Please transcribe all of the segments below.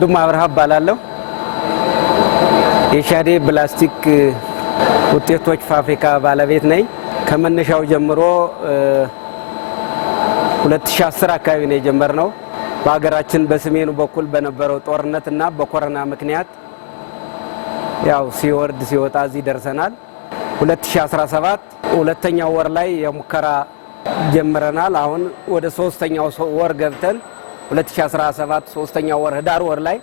ወንድሙ አብርሃ ባላለው የሻዴ ፕላስቲክ ውጤቶች ፋብሪካ ባለቤት ነኝ። ከመነሻው ጀምሮ 2010 አካባቢ ነው የጀመርነው። በሀገራችን በሰሜኑ በኩል በነበረው ጦርነትና በኮሮና ምክንያት ያው ሲወርድ ሲወጣ እዚህ ደርሰናል። 2017 ሁለተኛው ወር ላይ የሙከራ ጀምረናል። አሁን ወደ ሶስተኛው ወር ገብተን 2017 ሶስተኛው ወር ህዳር ወር ላይ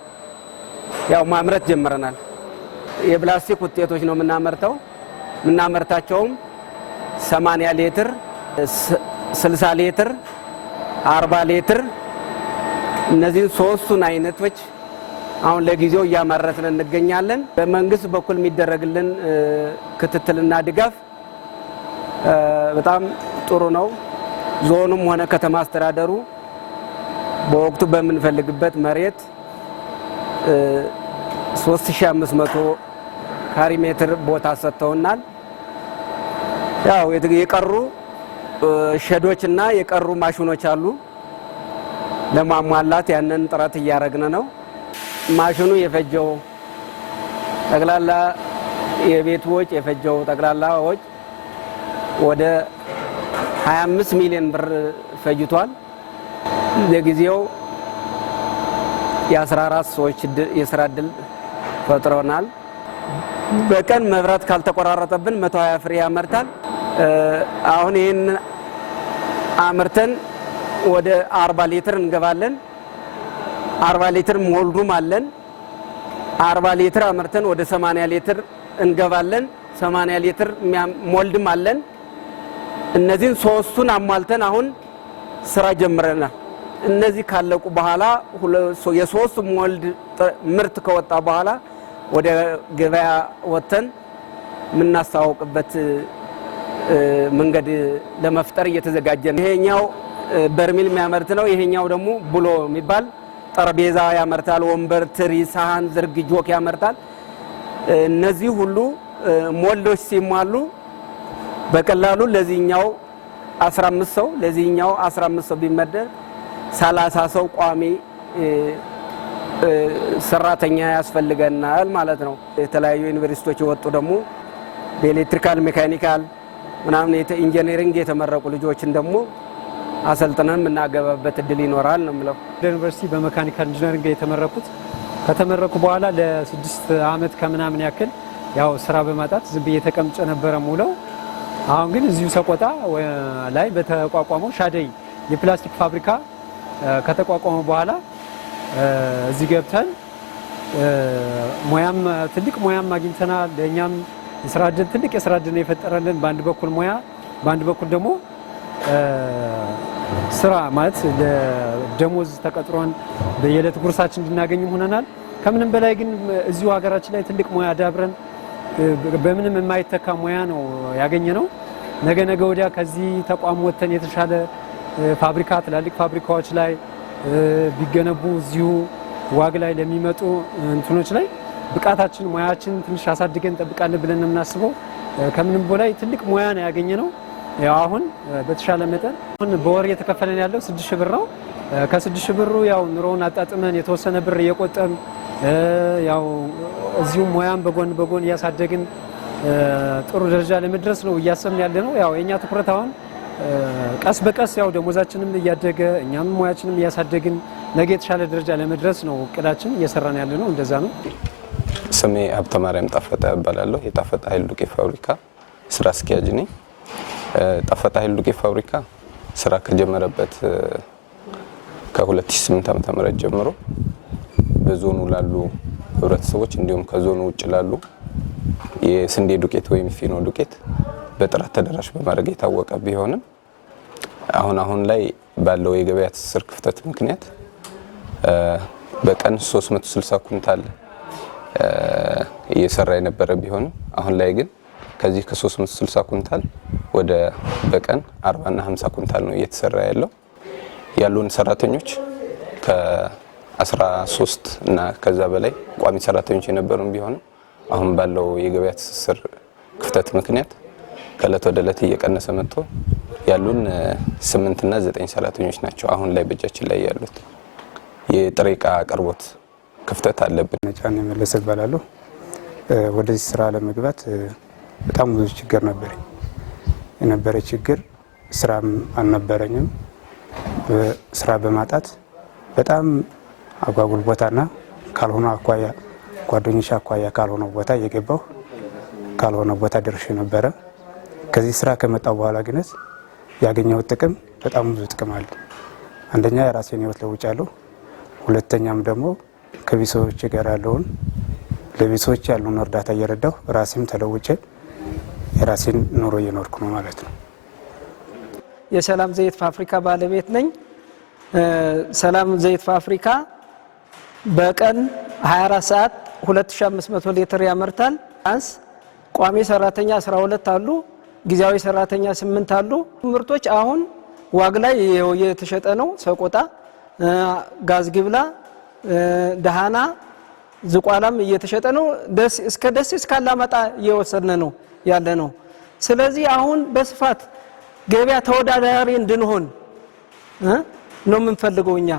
ያው ማምረት ጀምረናል። የፕላስቲክ ውጤቶች ነው የምናመርተው። የምናመርታቸውም 80 ሊትር፣ 60 ሊትር፣ 40 ሊትር እነዚህን ሶስቱን አይነቶች አሁን ለጊዜው እያመረትን እንገኛለን። በመንግስት በኩል የሚደረግልን ክትትልና ድጋፍ በጣም ጥሩ ነው። ዞኑም ሆነ ከተማ አስተዳደሩ በወቅቱ በምንፈልግበት መሬት 3500 ካሪ ሜትር ቦታ ሰጥተውናል። ያው የቀሩ ሸዶችና የቀሩ ማሽኖች አሉ። ለማሟላት ያንን ጥረት እያደረግን ነው። ማሽኑ የፈጀው ጠቅላላ የቤት ወጪ የፈጀው ጠቅላላ ወጪ ወደ 25 ሚሊዮን ብር ፈጅቷል። ለጊዜው የ14 ሰዎች የስራ እድል ፈጥረናል። በቀን መብራት ካልተቆራረጠብን 120 ፍሬ ያመርታል። አሁን ይህን አምርተን ወደ 40 ሊትር እንገባለን። 40 ሊትር ሞልዱም አለን። 40 ሊትር አምርተን ወደ 80 ሊትር እንገባለን። 80 ሊትር ሞልድም አለን። እነዚህን ሶስቱን አሟልተን አሁን ስራ ጀምረናል። እነዚህ ካለቁ በኋላ የሶስት ሞልድ ምርት ከወጣ በኋላ ወደ ገበያ ወጥተን የምናስተዋውቅበት መንገድ ለመፍጠር እየተዘጋጀ ነው። ይሄኛው በርሚል የሚያመርት ነው። ይሄኛው ደግሞ ብሎ የሚባል ጠረጴዛ ያመርታል። ወንበር፣ ትሪ፣ ሳህን፣ ዝርግ፣ ጆክ ያመርታል። እነዚህ ሁሉ ሞልዶች ሲሟሉ በቀላሉ ለዚህኛው 15 ሰው ለዚህኛው 15 ሰው ቢመደብ 30 ሰው ቋሚ ሰራተኛ ያስፈልገናል ማለት ነው። የተለያዩ ዩኒቨርሲቲዎች የወጡ ደግሞ በኤሌክትሪካል ሜካኒካል ምናምን ኢንጂነሪንግ የተመረቁ ልጆችን ደግሞ አሰልጥነን የምናገባበት እድል ይኖራል ነው የምለው። ዩኒቨርሲቲ በሜካኒካል ኢንጂነሪንግ የተመረቁት ከተመረቁ በኋላ ለ6 ዓመት ከምናምን ያክል ያው ስራ በማጣት ዝም ብዬ ተቀምጬ ነበረ ሙለው። አሁን ግን እዚሁ ሰቆጣ ላይ በተቋቋመው ሻደይ የፕላስቲክ ፋብሪካ ከተቋቋመ በኋላ እዚህ ገብተን ሙያም ትልቅ ሙያም አግኝተናል። ለኛም የስራ እድል ትልቅ የስራ እድል ነው የፈጠረልን። በአንድ በኩል ሙያ፣ በአንድ በኩል ደግሞ ስራ ማለት ለደሞዝ ተቀጥሮን በየዕለት ጉርሳችን እንድናገኝም ሆነናል። ከምንም በላይ ግን እዚሁ ሀገራችን ላይ ትልቅ ሙያ ዳብረን በምንም የማይተካ ሙያ ነው ያገኘነው። ነገ ወዲያ ከዚህ ተቋም ወጥተን የተሻለ ፋብሪካ ትላልቅ ፋብሪካዎች ላይ ቢገነቡ እዚሁ ዋግ ላይ ለሚመጡ እንትኖች ላይ ብቃታችን ሙያችን ትንሽ አሳድገን እንጠብቃለን ብለን የምናስበው። ከምንም በላይ ትልቅ ሙያ ነው ያገኘነው። ያው አሁን በተሻለ መጠን አሁን በወር እየተከፈለን ያለው 6000 ብር ነው። ከ6000 ብሩ ያው ኑሮውን አጣጥመን የተወሰነ ብር እየቆጠም ያው እዚሁ ሙያም በጎን እያሳደግን ጥሩ ደረጃ ለመድረስ ነው እያሰብን ያለ ነው። ያው የኛ ትኩረት አሁን ቀስ በቀስ ያው ደሞዛችንም እያደገ እኛም ሙያችንም እያሳደግን ነገ የተሻለ ደረጃ ለመድረስ ነው እቅዳችን እየሰራን ያለ ነው። እንደዛ ነው። ስሜ ሀብተ ማርያም ጣፈጣ እባላለሁ። የጣፈጣ ኃይል ዱቄት ፋብሪካ ስራ አስኪያጅ ነኝ። ጣፈጣ ኃይል ዱቄት ፋብሪካ ስራ ከጀመረበት ከ2008 ዓ.ም ጀምሮ በዞኑ ላሉ ህብረተሰቦች እንዲሁም ከዞኑ ውጭ ላሉ የስንዴ ዱቄት ወይም ፊኖ ዱቄት በጥራት ተደራሽ በማድረግ የታወቀ ቢሆንም አሁን ላይ ባለው የገበያ ትስስር ክፍተት ምክንያት በቀን 360 ኩንታል እየሰራ የነበረ ቢሆንም አሁን ላይ ግን ከዚህ ከ360 ኩንታል ወደ በቀን 40 እና 50 ኩንታል ነው እየተሰራ ያለው። ያሉን ሰራተኞች ከ13 እና ከዛ በላይ ቋሚ ሰራተኞች የነበሩን ቢሆንም አሁን ባለው የገበያ ትስስር ክፍተት ምክንያት ከእለት ወደ እለት እየቀነሰ መጥቶ ያሉን 8 እና 9 ሰራተኞች ናቸው አሁን ላይ በእጃችን ላይ ያሉት። የጥሬ ዕቃ አቅርቦት ክፍተት አለብን። ነጫን መለሰ እባላለሁ። ወደዚህ ስራ ለመግባት በጣም ብዙ ችግር ነበረኝ። የነበረ ችግር ስራም አልነበረኝም። ስራ በማጣት በጣም አጓጉል ቦታና ካልሆነ አኳያ ጓደኞች አኳያ ካልሆነ ቦታ እየገባሁ ካልሆነ ቦታ ደርሼ ነበረ። ከዚህ ስራ ከመጣሁ በኋላ ግን ያገኘሁት ጥቅም በጣም ብዙ ጥቅም አለ። አንደኛ የራሴን ህይወት ለውጫለሁ። ሁለተኛም ደግሞ ከቤተሰቦቼ ጋር ያለውን ለቤተሰቦቼ ያለውን እርዳታ እየረዳሁ ራሴም ተለውጬ የራሴን ኑሮ እየኖርኩ ነው ማለት ነው። የሰላም ዘይት ፋብሪካ ባለቤት ነኝ። ሰላም ዘይት ፋብሪካ በቀን 24 ሰዓት 2500 ሊትር ያመርታል። አንስ ቋሚ ሰራተኛ 12 አሉ፣ ጊዜያዊ ሰራተኛ 8 አሉ። ምርቶች አሁን ዋግ ላይ የተሸጠ ነው። ሰቆጣ፣ ጋዝግብላ፣ ደሃና፣ ዝቋላም እየተሸጠ ነው። እስከ ደስ እስከ አላማጣ እየወሰድን ነው ያለ ነው። ስለዚህ አሁን በስፋት ገበያ ተወዳዳሪ እንድንሆን ነው የምንፈልገው። እኛ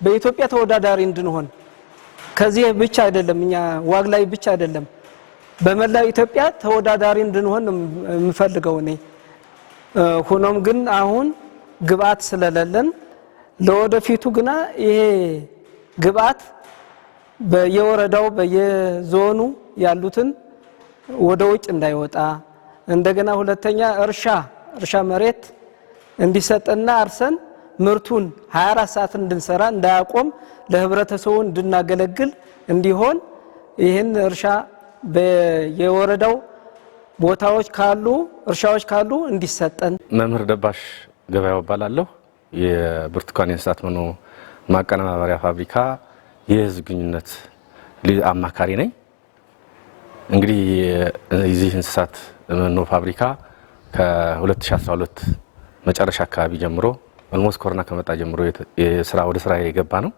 በኢትዮጵያ ተወዳዳሪ እንድንሆን ከዚህ ብቻ አይደለም፣ እኛ ዋግ ላይ ብቻ አይደለም፣ በመላው ኢትዮጵያ ተወዳዳሪ እንድንሆን ነው የምፈልገው እኔ። ሆኖም ግን አሁን ግብአት ስለሌለን ለወደፊቱ ግና ይሄ ግብአት በየወረዳው በየዞኑ ያሉትን ወደ ውጭ እንዳይወጣ፣ እንደገና ሁለተኛ እርሻ መሬት እንዲሰጥና አርሰን ምርቱን 24 ሰዓት እንድንሰራ እንዳያቆም ለህብረተሰቡ እንድናገለግል እንዲሆን ይህን እርሻ በየወረዳው ቦታዎች ካሉ እርሻዎች ካሉ እንዲሰጠን። መምህር ደባሽ ገበያው እባላለሁ። የብርቱካን የእንስሳት መኖ ማቀነባበሪያ ፋብሪካ የህዝብ ግንኙነት አማካሪ ነኝ። እንግዲህ የዚህ እንስሳት መኖ ፋብሪካ ከ2012 መጨረሻ አካባቢ ጀምሮ ኦልሞስት ኮሮና ከመጣ ጀምሮ ወደ ስራ የገባ ነው።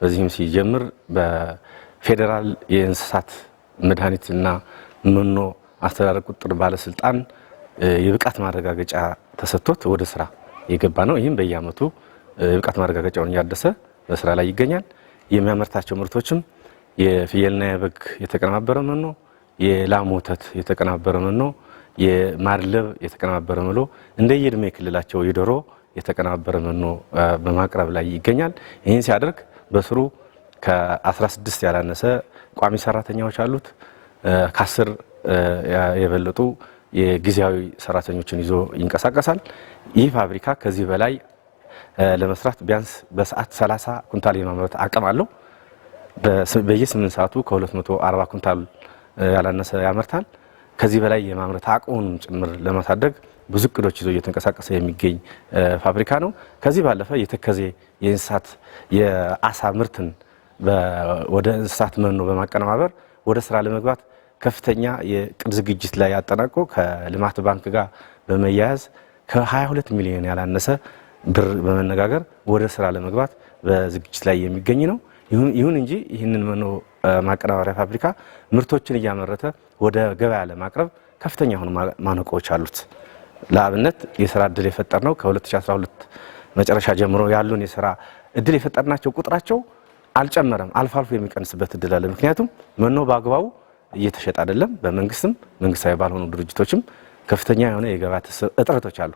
በዚህም ሲጀምር በፌዴራል የእንስሳት መድኃኒትና መኖ አስተዳደር ቁጥጥር ባለስልጣን የብቃት ማረጋገጫ ተሰጥቶት ወደ ስራ የገባ ነው። ይህም በየአመቱ የብቃት ማረጋገጫውን እያደሰ በስራ ላይ ይገኛል። የሚያመርታቸው ምርቶችም የፍየልና የበግ የተቀነባበረ መኖ፣ የላም ወተት የተቀነባበረ መኖ፣ የማድለብ የተቀነባበረ መኖ፣ እንደየእድሜ ክልላቸው የዶሮ የተቀነባበረ መኖ በማቅረብ ላይ ይገኛል። ይህን ሲያደርግ በስሩ ከ16 ያላነሰ ቋሚ ሰራተኛዎች አሉት። ከ10 የበለጡ የጊዜያዊ ሰራተኞችን ይዞ ይንቀሳቀሳል። ይህ ፋብሪካ ከዚህ በላይ ለመስራት ቢያንስ በሰዓት 30 ኩንታል የማምረት አቅም አለው። በየ8 ሰዓቱ ከ240 ኩንታል ያላነሰ ያመርታል። ከዚህ በላይ የማምረት አቅሙን ጭምር ለማሳደግ ብዙ እቅዶች ይዞ እየተንቀሳቀሰ የሚገኝ ፋብሪካ ነው። ከዚህ ባለፈ የተከዜ የእንስሳት የአሳ ምርትን ወደ እንስሳት መኖ በማቀነባበር ወደ ስራ ለመግባት ከፍተኛ የቅድ ዝግጅት ላይ አጠናቆ ከልማት ባንክ ጋር በመያያዝ ከ22 ሚሊዮን ያላነሰ ብር በመነጋገር ወደ ስራ ለመግባት በዝግጅት ላይ የሚገኝ ነው። ይሁን እንጂ ይህንን መኖ ማቀነባበሪያ ፋብሪካ ምርቶችን እያመረተ ወደ ገበያ ለማቅረብ ከፍተኛ የሆኑ ማነቆዎች አሉት። ለአብነት የስራ እድል የፈጠር ነው ከ2012 መጨረሻ ጀምሮ ያሉን የስራ እድል የፈጠርናቸው ቁጥራቸው አልጨመረም፣ አልፎ አልፎ የሚቀንስበት እድል አለ። ምክንያቱም መኖ በአግባቡ እየተሸጠ አይደለም። በመንግስትም መንግስታዊ ባልሆኑ ድርጅቶችም ከፍተኛ የሆነ የገበያ እጥረቶች አሉ።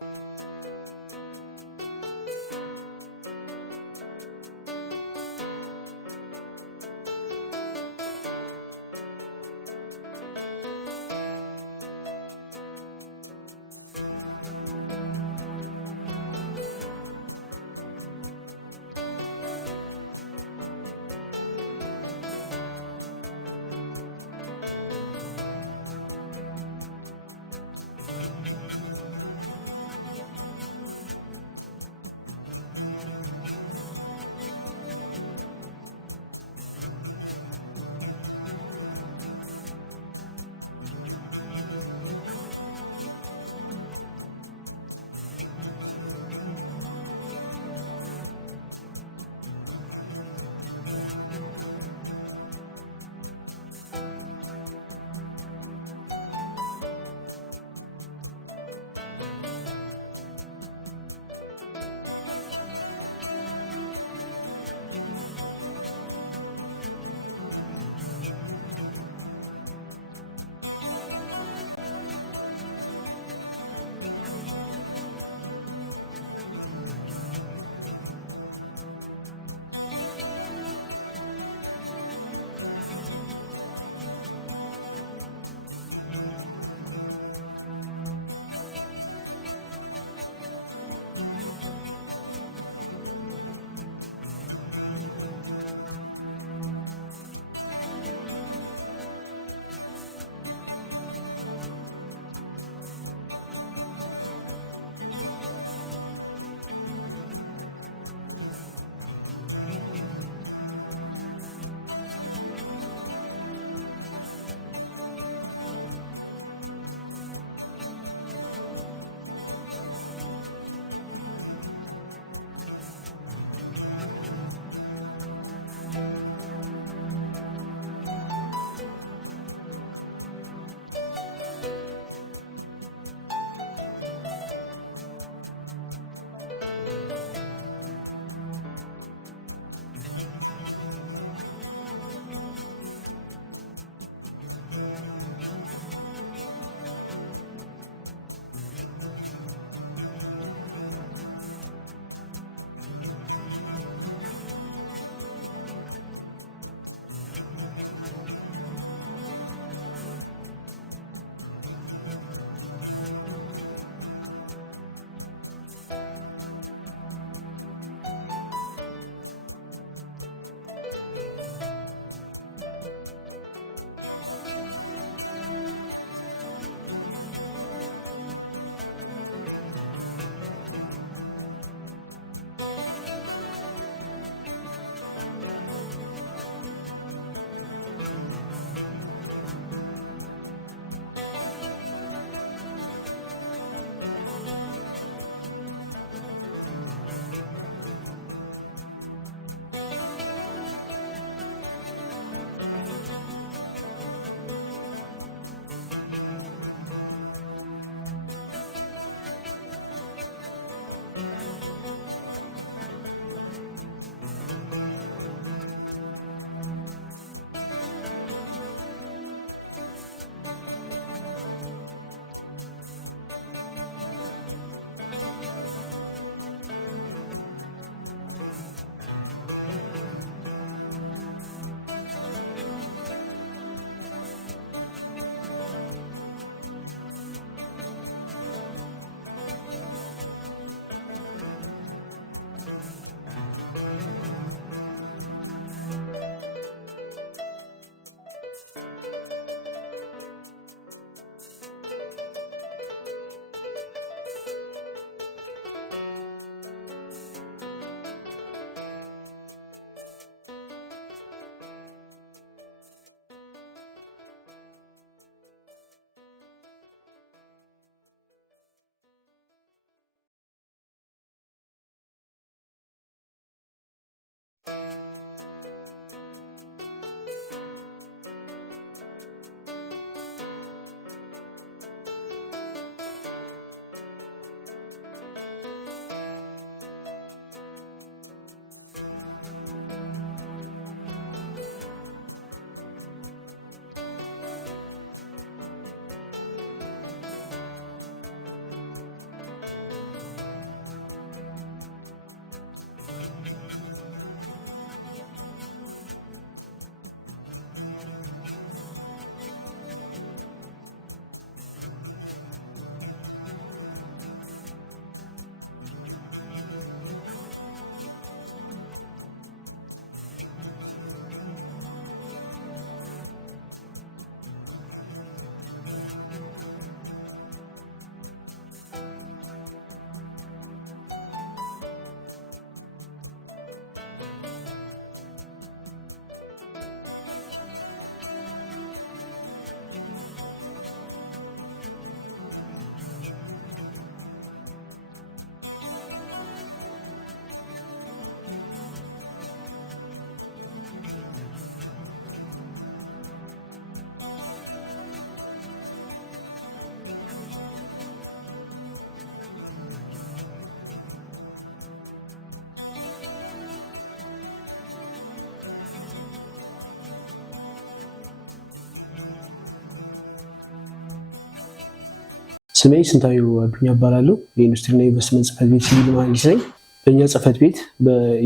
ስሜ ስንታየው አዱኛ እባላለሁ። የኢንዱስትሪና ኢንቨስትመንት ጽህፈት ቤት ሲቪል መሀንዲስ ነኝ። በእኛ ጽህፈት ቤት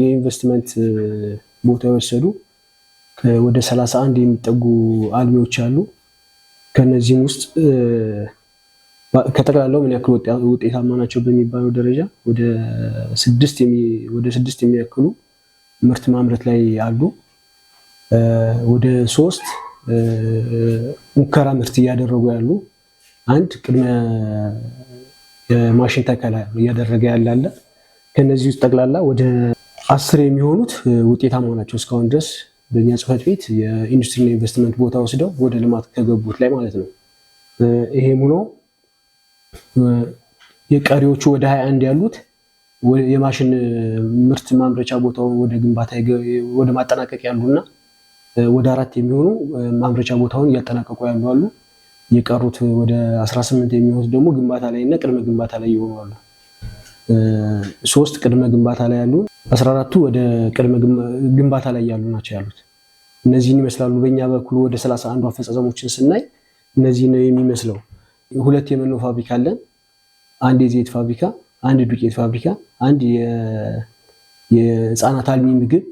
የኢንቨስትመንት ቦታ የወሰዱ ወደ 31 የሚጠጉ አልሚዎች አሉ። ከነዚህም ውስጥ ከጠቅላላው ምን ያክል ውጤታማ ናቸው በሚባለው ደረጃ ወደ 6 የሚያክሉ ምርት ማምረት ላይ አሉ። ወደ 3 ሙከራ ምርት እያደረጉ ያሉ፣ አንድ ቅድመ የማሽን ተከላ እያደረገ ያለ። ከነዚህ ውስጥ ጠቅላላ ወደ 10 የሚሆኑት ውጤታማ ናቸው እስካሁን ድረስ በእኛ ጽህፈት ቤት የኢንዱስትሪና ኢንቨስትመንት ቦታ ወስደው ወደ ልማት ከገቡት ላይ ማለት ነው። ይሄም ሆኖ የቀሪዎቹ ወደ 21 ያሉት የማሽን ምርት ማምረቻ ቦታውን ወደ ግንባታ ወደ ማጠናቀቅ ያሉና ወደ 4 የሚሆኑ ማምረቻ ቦታውን እያጠናቀቁ ያሉ አሉ። የቀሩት ወደ 18 የሚሆኑት ደግሞ ግንባታ ላይ እና ቅድመ ግንባታ ላይ ይሆኑ አሉ። 3 ቅድመ ግንባታ ላይ ያሉ፣ 14ቱ ወደ ቅድመ ግንባታ ላይ ያሉ ናቸው ያሉት። እነዚህን ይመስላሉ። በእኛ በኩል ወደ 31 አፈጻጸሞችን ስናይ እነዚህ ነው የሚመስለው። 2 የመኖ ፋብሪካ አለን፣ 1 የዘይት ፋብሪካ፣ 1 ዱቄት ፋብሪካ፣ 1 የህፃናት አልሚ ምግብ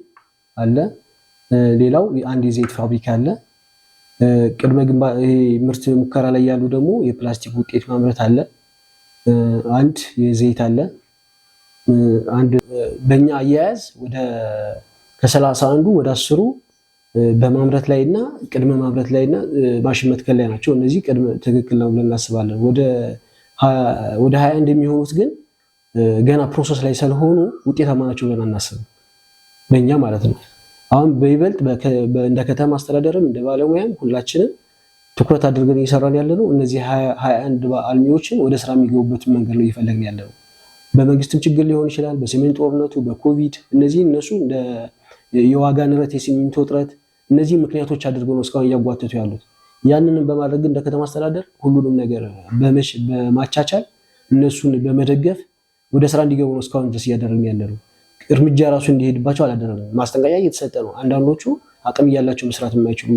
አለ። ሌላው 1 የዘይት ፋብሪካ አለ። ቅድመ ግንባታ ምርት ሙከራ ላይ ያሉ ደግሞ የፕላስቲክ ውጤት ማምረት አለ። 1 የዘይት አለ። በእኛ አያያዝ ወደ ከ31 ወደ 10 በማምረት ላይ እና ቅድመ ማምረት ላይ እና ማሽን መትከል ላይ ናቸው። እነዚህ ቅድመ ትክክል ነው ብለን እናስባለን። ወደ 21 የሚሆኑት ግን ገና ፕሮሰስ ላይ ስለሆኑ ውጤታማ ናቸው ብለን አናስብም፣ በእኛ ማለት ነው። አሁን በይበልጥ እንደ ከተማ አስተዳደርም እንደ ባለሙያም ሁላችንም ትኩረት አድርገን እየሰራን ያለነው እነዚህ 21 አልሚዎችን ወደ ስራ የሚገቡበትን መንገድ ነው እየፈለግን ያለነው። በመንግስትም ችግር ሊሆን ይችላል፣ በሰሜን ጦርነቱ፣ በኮቪድ እነሱ እንደ የዋጋ ንረት፣ የሲሚንቶ እጥረት እነዚህ ምክንያቶች አድርገው ነው እስካሁን እያጓተቱ ያሉት። ያንንም በማድረግ እንደ ከተማ አስተዳደር ሁሉንም ነገር በማቻቻል እነሱን በመደገፍ ወደ ስራ እንዲገቡ ነው እስካሁን ድረስ እያደረግን ያለነው። እርምጃ ራሱ እንዲሄድባቸው አላደረግንም። ማስጠንቀቂያ እየተሰጠ ነው። አንዳንዶቹ አቅም እያላቸው መስራት የማይችሉ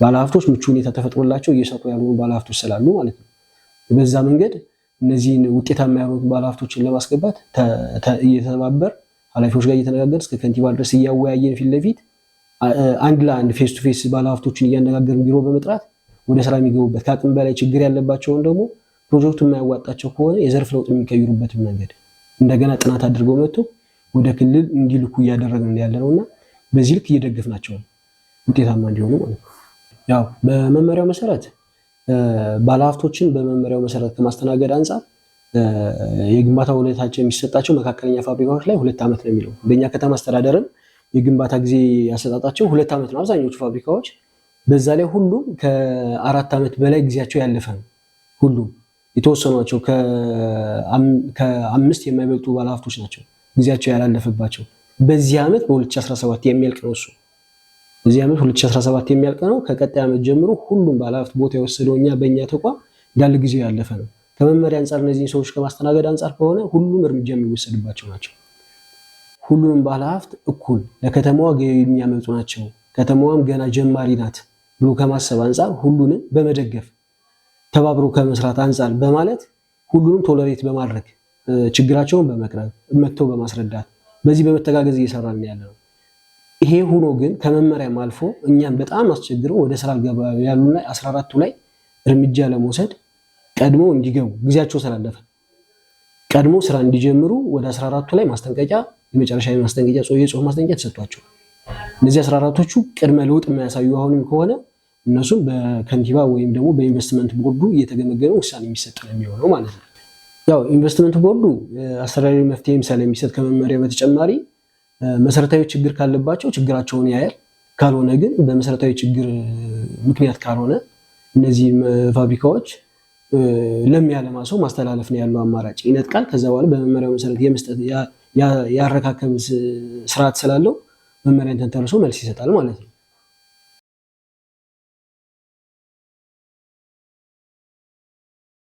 ባለሀብቶች ምቹ ሁኔታ ተፈጥሮላቸው እየሰሩ ያሉ ባለሀብቶች ስላሉ ማለት ነው። በዛ መንገድ እነዚህን ውጤታማ ያሉት ባለሀብቶችን ለማስገባት እየተባበር ኃላፊዎች ጋር እየተነጋገር እስከ ከንቲባ ድረስ እያወያየን ፊት ለፊት አንድ ለአንድ ፌስ ቱ ፌስ ባለሀብቶችን እያነጋገርን ቢሮ በመጥራት ወደ ስራ የሚገቡበት ከአቅም በላይ ችግር ያለባቸውን ደግሞ ፕሮጀክቱ የማያዋጣቸው ከሆነ የዘርፍ ለውጥ የሚቀይሩበትን መንገድ እንደገና ጥናት አድርገው መጥቶ ወደ ክልል እንዲልኩ እያደረግን ያለ ነውና በዚህ ልክ እየደገፍናቸው ነው ውጤታማ እንዲሆኑ ማለት ነው። ያው በመመሪያው መሰረት ባለሀብቶችን በመመሪያው መሰረት ከማስተናገድ አንጻር የግንባታ ውለታቸው የሚሰጣቸው መካከለኛ ፋብሪካዎች ላይ 2 ዓመት ነው የሚለው። በእኛ ከተማ አስተዳደርም የግንባታ ጊዜ ያሰጣጣቸው 2 ዓመት ነው አብዛኞቹ ፋብሪካዎች። በዛ ላይ ሁሉም ከ4 ዓመት በላይ ጊዜያቸው ያለፈ ነው። ሁሉም የተወሰኗቸው ከ5 የማይበልጡ ባለሀብቶች ናቸው ጊዜያቸው ያላለፈባቸው። በዚህ ዓመት በ2017 የሚያልቅ ነው እሱ። በዚህ ዓመት 2017 የሚያልቅ ነው። ከቀጣይ ዓመት ጀምሮ ሁሉም ባለሀብት ቦታ የወሰደው በእኛ ተቋም እንዳለ ጊዜው ያለፈ ነው። ከመመሪያ አንጻር እነዚህን ሰዎች ከማስተናገድ አንጻር ከሆነ ሁሉም እርምጃ የሚወሰድባቸው ናቸው። ሁሉንም ባለሀብት እኩል ለከተማዋ ገቢ የሚያመጡ ናቸው፣ ከተማዋም ገና ጀማሪ ናት ብሎ ከማሰብ አንጻር ሁሉንም በመደገፍ ተባብሮ ከመስራት አንጻር በማለት ሁሉንም ቶለሬት በማድረግ ችግራቸውን በመቅረብ መጥተው በማስረዳት በዚህ በመተጋገዝ እየሰራን ያለነው። ይሄ ሆኖ ግን ከመመሪያም አልፎ እኛም በጣም አስቸግረው ወደ ስራ አልገባ ያሉና 14ቱ ላይ እርምጃ ለመውሰድ ቀድሞ እንዲገቡ ጊዜያቸው ስላለፈ ቀድሞ ስራ እንዲጀምሩ ወደ 14ቱ ላይ ማስጠንቀቂያ የመጨረሻ ማስጠንቀቂያ የጽሁፍ ማስጠንቀቂያ ተሰጥቷቸው እነዚህ 14ቶቹ ቅድመ ለውጥ የማያሳዩ አሁንም ከሆነ እነሱም በከንቲባ ወይም ደግሞ በኢንቨስትመንት ቦርዱ እየተገመገመ ውሳኔ የሚሰጥ ነው የሚሆነው ማለት ነው። ያው ኢንቨስትመንት ቦርዱ አስተዳደራዊ መፍትሄ ምሳሌ የሚሰጥ ከመመሪያ በተጨማሪ መሰረታዊ ችግር ካለባቸው ችግራቸውን ያያል። ካልሆነ ግን በመሰረታዊ ችግር ምክንያት ካልሆነ እነዚህ ፋብሪካዎች ለሚያለማ ሰው ማስተላለፍ ነው ያለው አማራጭ፣ ይነጥቃል። ከዛ በኋላ በመመሪያው መሰረት የመስጠት ያረካከብ ስርዓት ስላለው መመሪያን ተንተርሶ መልስ ይሰጣል ማለት ነው።